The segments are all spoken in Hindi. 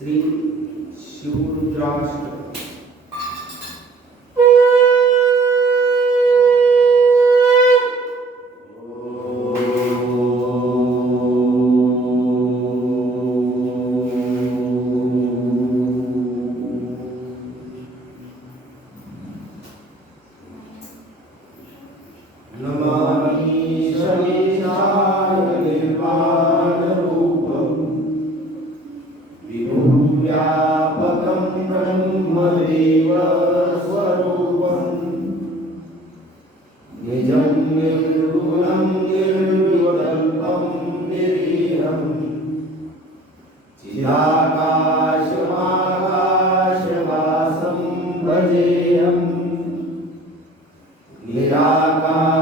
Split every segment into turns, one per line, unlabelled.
श्री शिवरुद्राष्टक
ब्रह्मदेव स्वरूपम् निजं निराकारमोकारमूलतुल्यम्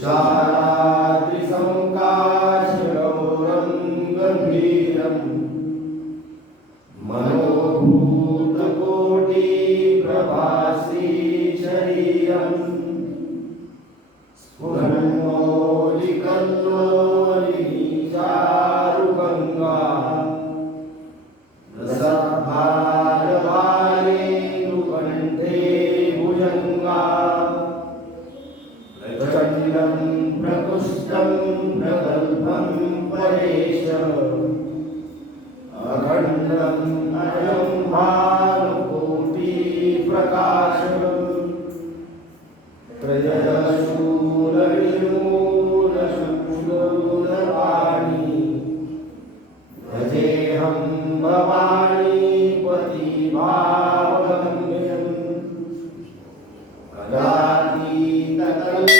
तुषाराद्रिसङ्काशगौरं गम्भीरम् मनोभूतकोटिप्रभासी शरीरम्। स्फुरन्मौलिकल्लोलिनी प्रकुष्ठं प्रगल्भं परेश अखण्डम् अयं भानुकोटिप्रकाश प्रजयशूलविमूलशूलपाणि भजेऽहं भवानी पतिभावगम्यम् कदातीतकल्याणकल्पाकुलारी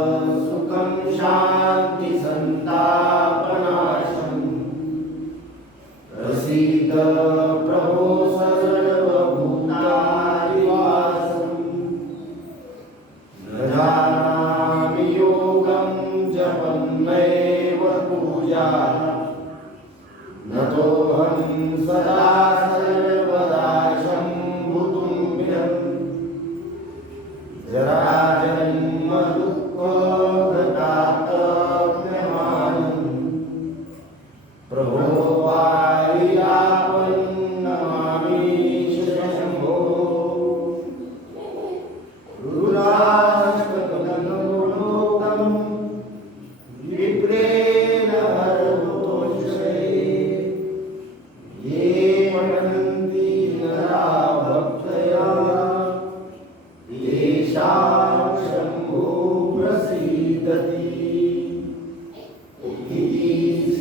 शान्तिसन्तापनाशम्। प्रसीद प्रभो सर्वभूतानिवासम् न जानामि योगं जपं नैव पूजा। न तोऽहं सदा सर्वदा शम्भुतुं जरा